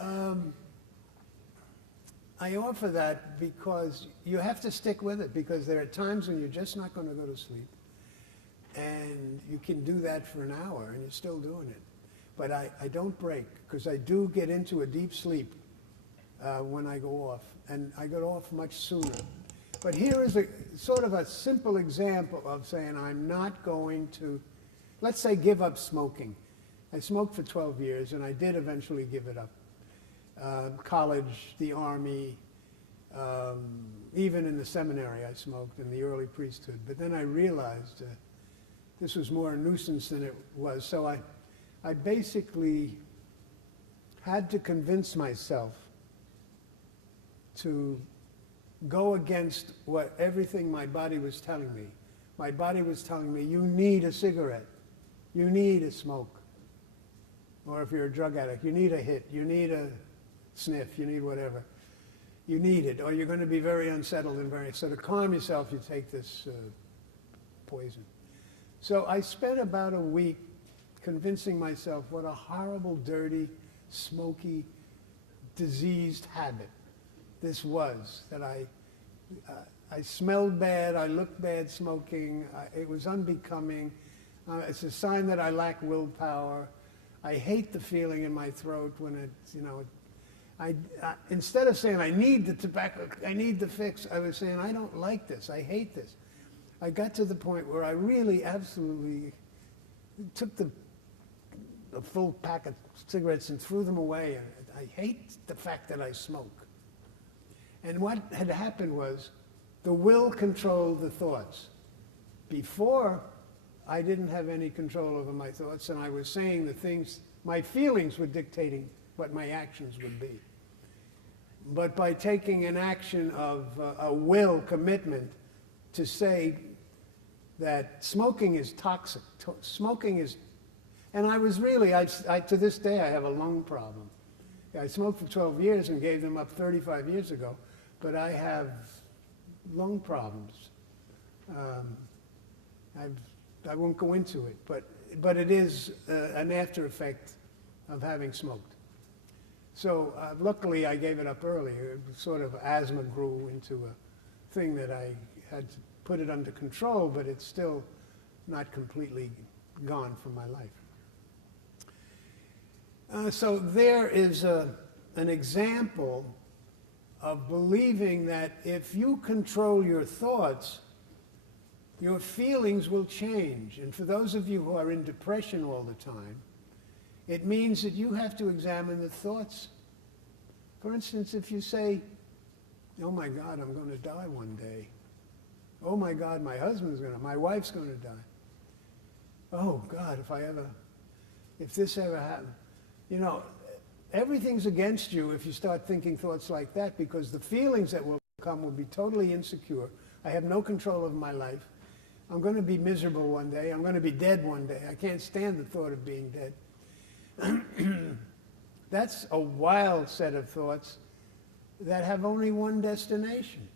I offer that because you have to stick with it, because there are times when you're just not going to go to sleep. And you can do that for an hour and you're still doing it. But I don't break, because I do get into a deep sleep when I go off. And I go off much sooner. But here is a sort of a simple example of saying I'm not going to, let's say, give up smoking. I smoked for 12 years and I did eventually give it up. College, the army, even in the seminary I smoked, in the early priesthood. But then I realized this was more a nuisance than it was. So I basically had to convince myself to go against what everything my body was telling me. My body was telling me, you need a cigarette, you need a smoke. Or if you're a drug addict, you need a hit, you need a sniff, you need whatever. You need it, or you're going to be very unsettled and very, so to calm yourself, you take this poison. So I spent about a week convincing myself what a horrible, dirty, smoky, diseased habit this was, that I smelled bad, I looked bad smoking, it was unbecoming, it's a sign that I lack willpower. I hate the feeling in my throat when it's, you know, instead of saying I need the tobacco, I need the fix, I was saying I don't like this, I hate this. I got to the point where I really absolutely took the full pack of cigarettes and threw them away. And I hate the fact that I smoke. And what had happened was the will controlled the thoughts. Before, I didn't have any control over my thoughts, and I was saying the things, my feelings were dictating what my actions would be. But by taking an action of a will commitment to say that smoking is toxic, smoking is, and I was really, to this day I have a lung problem. I smoked for 12 years and gave them up 35 years ago, but I have lung problems. I won't go into it, but it is an after effect of having smoked. So luckily I gave it up earlier. Sort of asthma grew into a thing that I had to put it under control, but it's still not completely gone from my life. So there is an example of believing that if you control your thoughts, your feelings will change. And for those of you who are in depression all the time, it means that you have to examine the thoughts. For instance, if you say, oh my God, I'm going to die one day. Oh my God, my wife's going to die. Oh God, if this ever happened. You know, everything's against you if you start thinking thoughts like that, because the feelings that will come will be totally insecure. I have no control of my life. I'm going to be miserable one day. I'm going to be dead one day. I can't stand the thought of being dead. That's a wild set of thoughts that have only one destination.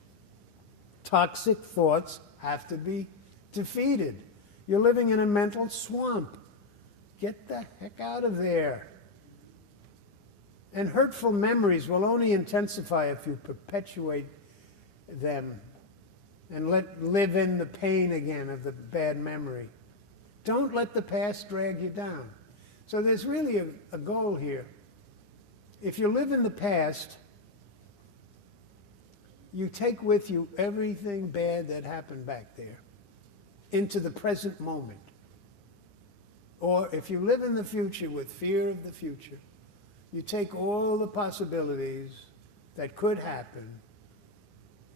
Toxic thoughts have to be defeated. You're living in a mental swamp. Get the heck out of there. And hurtful memories will only intensify if you perpetuate them and live in the pain again of the bad memory. Don't let the past drag you down. So there's really a goal here. If you live in the past, you take with you everything bad that happened back there into the present moment. Or if you live in the future with fear of the future, you take all the possibilities that could happen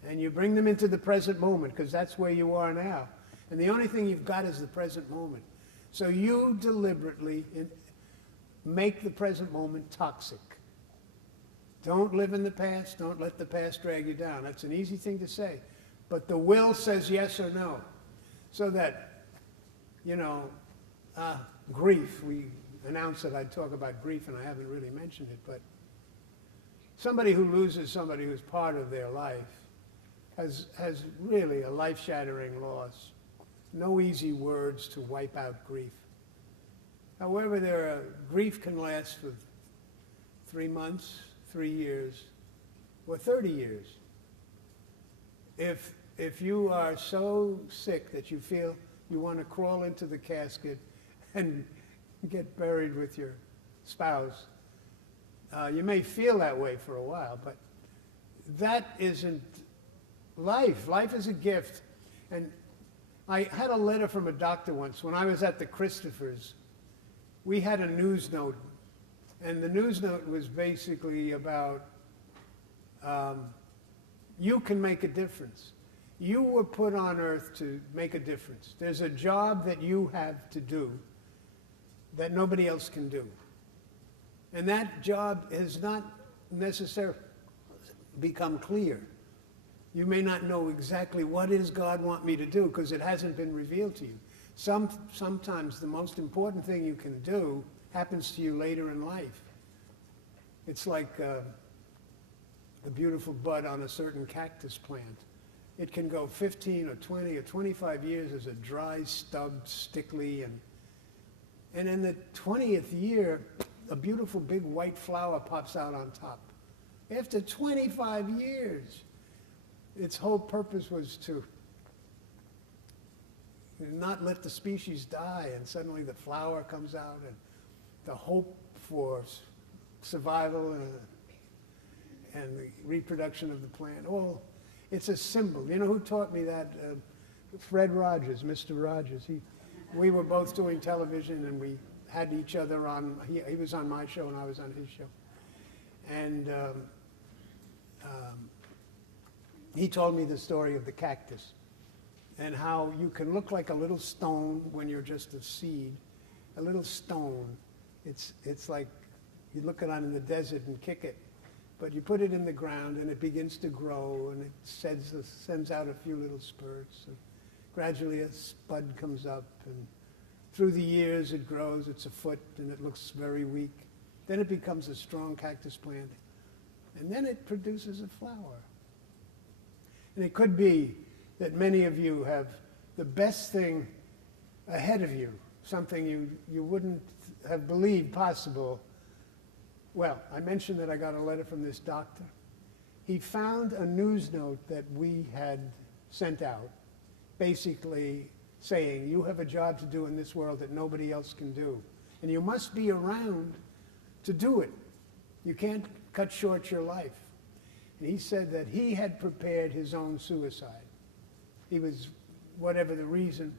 and you bring them into the present moment, because that's where you are now. And the only thing you've got is the present moment. So you deliberately make the present moment toxic. Don't live in the past. Don't let the past drag you down. That's an easy thing to say. But the will says yes or no. So that, you know, grief, we announced that I'd talk about grief, and I haven't really mentioned it, but somebody who loses somebody who's part of their life has really a life-shattering loss. No easy words to wipe out grief. However, grief can last for 3 months, 3 years, or 30 years. If you are so sick that you feel you want to crawl into the casket and get buried with your spouse, you may feel that way for a while, but that isn't life. Life is a gift. And I had a letter from a doctor once. When I was at the Christophers, we had a news note. And the news note was basically about you can make a difference. You were put on earth to make a difference. There's a job that you have to do that nobody else can do. And that job has not necessarily become clear. You may not know exactly what does God want me to do because it hasn't been revealed to you. Sometimes the most important thing you can do happens to you later in life. It's like the beautiful bud on a certain cactus plant. It can go 15 or 20 or 25 years as a dry stub, stickly, and in the 20th year, a beautiful big white flower pops out on top. After 25 years, its whole purpose was to not let the species die, and suddenly the flower comes out, and the hope for survival and the reproduction of the plant. Oh, it's a symbol. You know who taught me that? Fred Rogers, Mr. Rogers. We were both doing television, and we had each other on. He was on my show, and I was on his show. And he told me the story of the cactus and how you can look like a little stone when you're just a seed. A little stone. It's like you look it on in the desert and kick it. But you put it in the ground and it begins to grow and it sends out a few little spurts. And gradually a spud comes up and through the years it grows, it's a foot and it looks very weak. Then it becomes a strong cactus plant. And then it produces a flower. And it could be that many of you have the best thing ahead of you, something you wouldn't have believed possible. Well, I mentioned that I got a letter from this doctor. He found a news note that we had sent out, basically saying, you have a job to do in this world that nobody else can do. And you must be around to do it. You can't cut short your life. And he said that he had prepared his own suicide. He was, whatever the reason,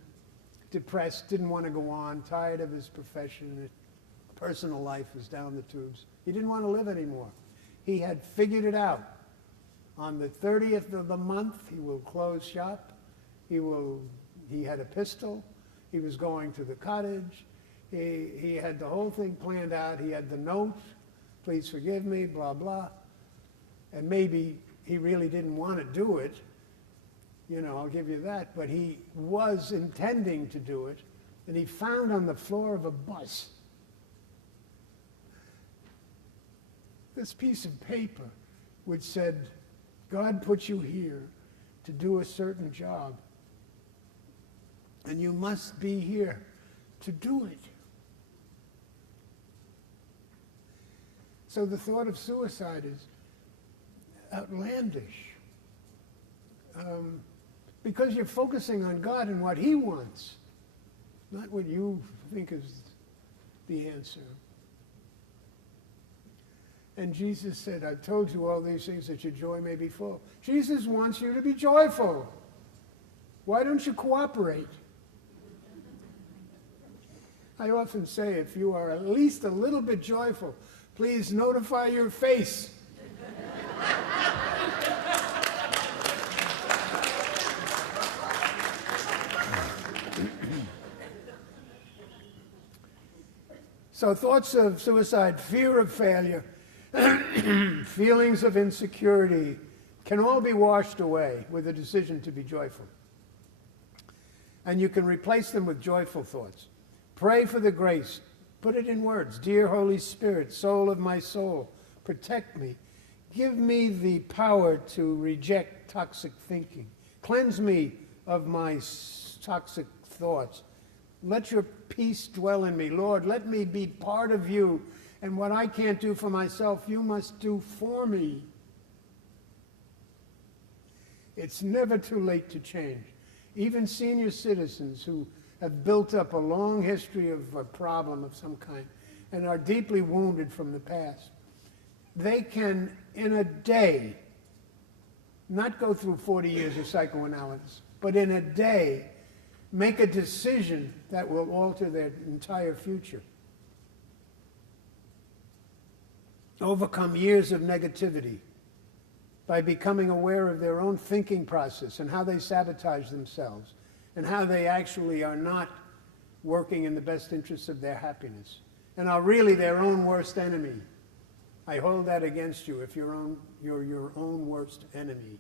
depressed, didn't want to go on, tired of his profession. His personal life was down the tubes. He didn't want to live anymore. He had figured it out. On the 30th of the month, he will close shop. He had a pistol. He was going to the cottage. He had the whole thing planned out. He had the note, please forgive me, blah, blah. And maybe he really didn't want to do it. You know, I'll give you that. But he was intending to do it. And he found on the floor of a bus this piece of paper which said, God put you here to do a certain job. And you must be here to do it. So the thought of suicide is outlandish. Because you're focusing on God and what He wants, not what you think is the answer. And Jesus said, I've told you all these things that your joy may be full. Jesus wants you to be joyful. Why don't you cooperate? I often say, if you are at least a little bit joyful, please notify your face. So thoughts of suicide, fear of failure, feelings of insecurity can all be washed away with a decision to be joyful. And you can replace them with joyful thoughts. Pray for the grace. Put it in words. Dear Holy Spirit, soul of my soul, protect me. Give me the power to reject toxic thinking. Cleanse me of my toxic thoughts. Let your peace dwell in me. Lord, let me be part of you And what I can't do for myself, you must do for me. It's never too late to change. Even senior citizens who have built up a long history of a problem of some kind and are deeply wounded from the past, they can, in a day, not go through 40 years of psychoanalysis, but in a day, make a decision that will alter their entire future. Overcome years of negativity by becoming aware of their own thinking process and how they sabotage themselves and how they actually are not working in the best interests of their happiness and are really their own worst enemy. I hold that against you if you're your own worst enemy.